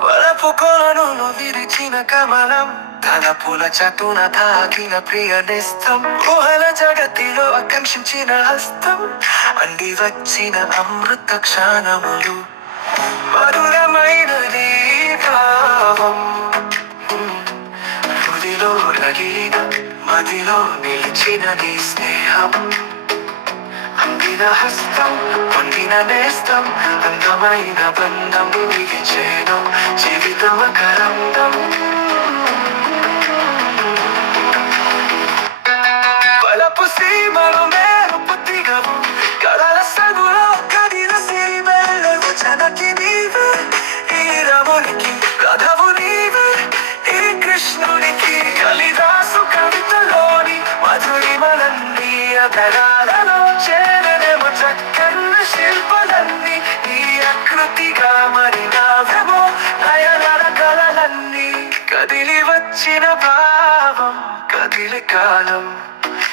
వలపు కొలను విరిచిన కమలం తన పూల చటున తాకిన ప్రియ నిస్తం గుహల జగతిలో ఆకాంక్షించిన హస్తం అండి వచ్చిన అమృత క్షణములు మధురమైనది భావం హృదిలో రగిలిన మదిలో నిలిచిన నీ స్నేహం అందిన హస్తం పొందిన నేస్తం అందమైన బంధం మిగిచేను జీవితం కరందం బలపు సీమలు మేలు పుట్టిగవు కళల సగులో కదిన సిరి మెల్లగు జనకి నీవే ఈ రమునికి కథవు నీవే ఈ కృష్ణునికి కలిదాసు కవితలోని మధురిమలన్నీ అధరాలలో చే ఆకృతిగా మరి నావేమో నయనర కలలన్నీ కదిలి వచ్చిన భావం కదిలి కాలం.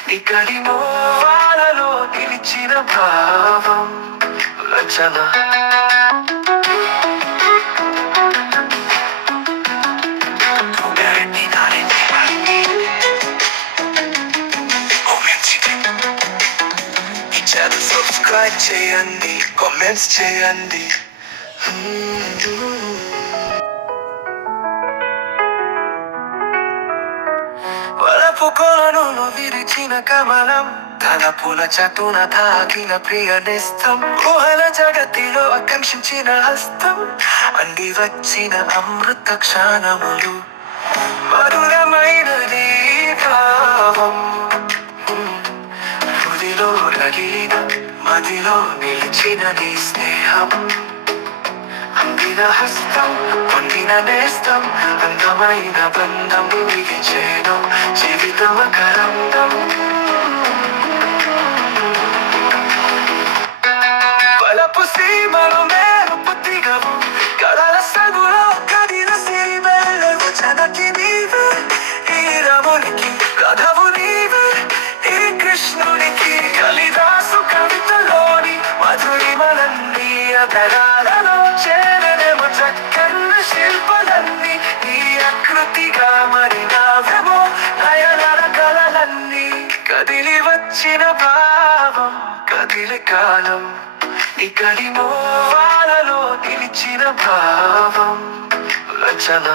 ఇక్కడి మోవాలలో నిలిచిన భావం. రచన. ఈ ఛానల్ సబ్స్క్రైబ్ చేయండి కామెంట్స్ చేయండి. వలపు కొలను విరిచిన కమలం తన పూల చటున తాకిన ప్రియ నిస్తం ఊహల జగతిలో ఆకాంక్షించిన హస్తం అండి వచ్చిన అమృత క్షణములు మధురమైన భావం హృదిలో రగిలిన మదిలో నిలిచిన నీ స్నేహం అందిన హస్తం పొందిన నేస్తం అందమైన బంధం మిగిచేను జీవితం కరందం బలపు సీమలు మేలు పుట్టిగవు కళల సగులో కదిన సిరి మెల్లగు జనకి నీవే ఈ రమునికి కథవు నీవే ఈ కృష్ణునికి కలిదాసు కవితలోని మధురిమలన్నీ ఆకృతిగా మరి నావేమో నయనర కలలన్నీ. కదిలి వచ్చిన భావం కదిలి కాలం. ఇక్కడి మోవాలలో నిలిచిన భావం. రచన.